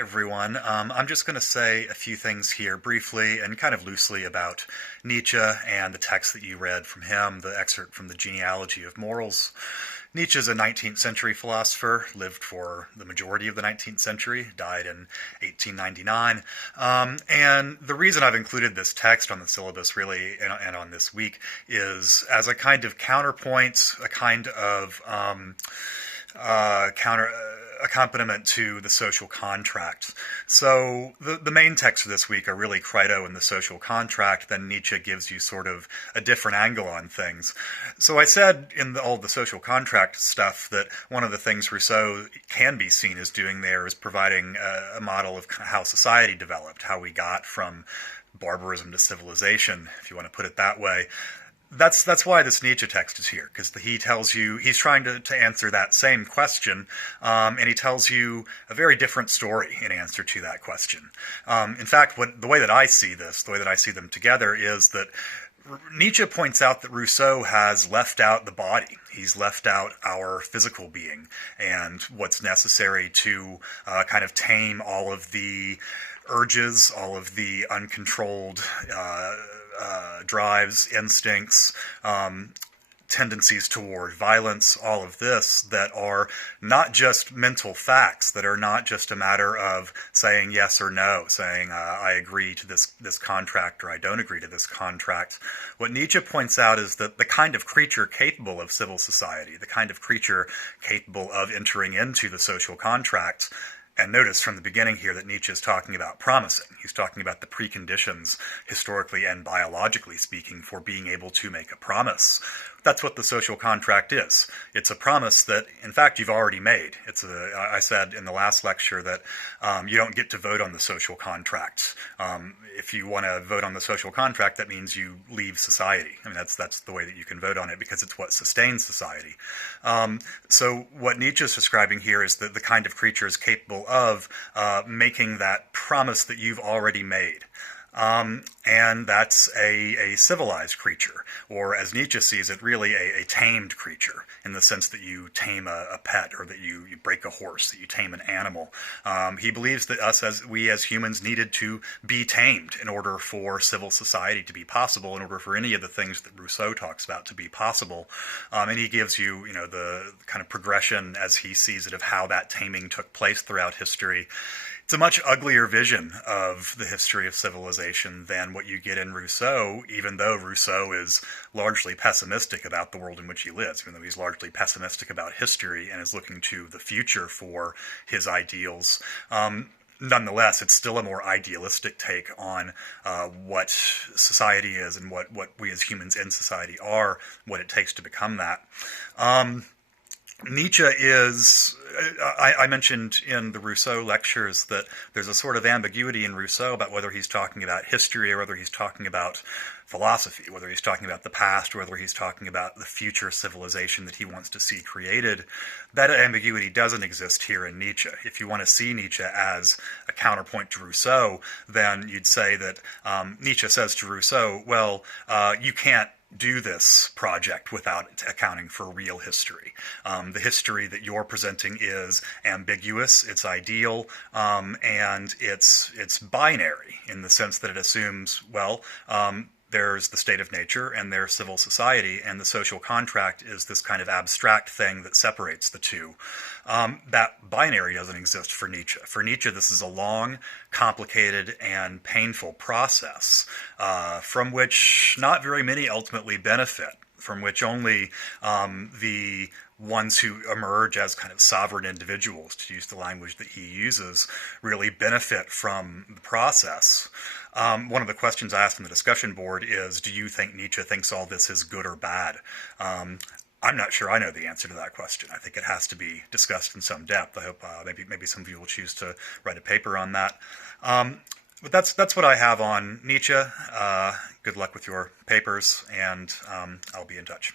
everyone. I'm just going to say a few things here briefly and kind of loosely about Nietzsche and the text that you read from him, the excerpt from the Genealogy of Morals. Nietzsche is a 19th century philosopher, lived for the majority of the 19th century, died in 1899. And the reason I've included this text on the syllabus really and on this week is as a kind of counterpoint, a kind of counter accompaniment to the social contract. So the main texts for this week are really Crito and the social contract. Then Nietzsche gives you sort of a different angle on things. So I said in all the social contract stuff that one of the things Rousseau can be seen as doing there is providing a model of how society developed, how we got from barbarism to civilization, if you want to put it that way. That's why this Nietzsche text is here, because he tells you, he's trying to answer that same question, and he tells you a very different story in answer to that question. In fact, the way that I see this, the way that I see them together, is that Nietzsche points out that Rousseau has left out the body. He's left out our physical being and what's necessary to kind of tame all of the urges, all of the uncontrolled drives, instincts, tendencies toward violence, all of this that are not just mental facts, that are not just a matter of saying yes or no, saying I agree to this contract or I don't agree to this contract. What Nietzsche points out is that the kind of creature capable of civil society, the kind of creature capable of entering into the social contract. And notice from the beginning here that Nietzsche is talking about promising. He's talking about the preconditions, historically and biologically speaking, for being able to make a promise. That's what the social contract is. It's a promise that, in fact, you've already made. I said in the last lecture that you don't get to vote on the social contract. If you want to vote on the social contract, that means you leave society. I mean, that's the way that you can vote on it, because it's what sustains society. So what Nietzsche is describing here is that the kind of creature is capable of making that promise that you've already made. And that's a civilized creature, or as Nietzsche sees it, really a tamed creature, in the sense that you tame a pet, or that you break a horse, that you tame an animal. He believes that we as humans needed to be tamed in order for civil society to be possible, in order for any of the things that Rousseau talks about to be possible. And he gives you, the kind of progression as he sees it of how that taming took place throughout history. It's a much uglier vision of the history of civilization than what you get in Rousseau, even though Rousseau is largely pessimistic about the world in which he lives, even though he's largely pessimistic about history and is looking to the future for his ideals. Nonetheless, it's still a more idealistic take on what society is and what we as humans in society are, what it takes to become that. Nietzsche is, I mentioned in the Rousseau lectures that there's a sort of ambiguity in Rousseau about whether he's talking about history or whether he's talking about philosophy, whether he's talking about the past or whether he's talking about the future civilization that he wants to see created. That ambiguity doesn't exist here in Nietzsche. If you want to see Nietzsche as a counterpoint to Rousseau, then you'd say that Nietzsche says to Rousseau, well, you can't do this project without accounting for real history. The history that you're presenting is ambiguous, it's ideal, and it's binary in the sense that it assumes, well, there's the state of nature and there's civil society, and the social contract is this kind of abstract thing that separates the two. That binary doesn't exist for Nietzsche. For Nietzsche, this is a long, complicated, and painful process from which not very many ultimately benefit, from which only the ones who emerge as kind of sovereign individuals, to use the language that he uses, really benefit from the process. One of the questions I asked in the discussion board is, do you think Nietzsche thinks all this is good or bad? I'm not sure I know the answer to that question. I think it has to be discussed in some depth. I hope maybe some of you will choose to write a paper on that. But that's what I have on Nietzsche. Good luck with your papers, and I'll be in touch.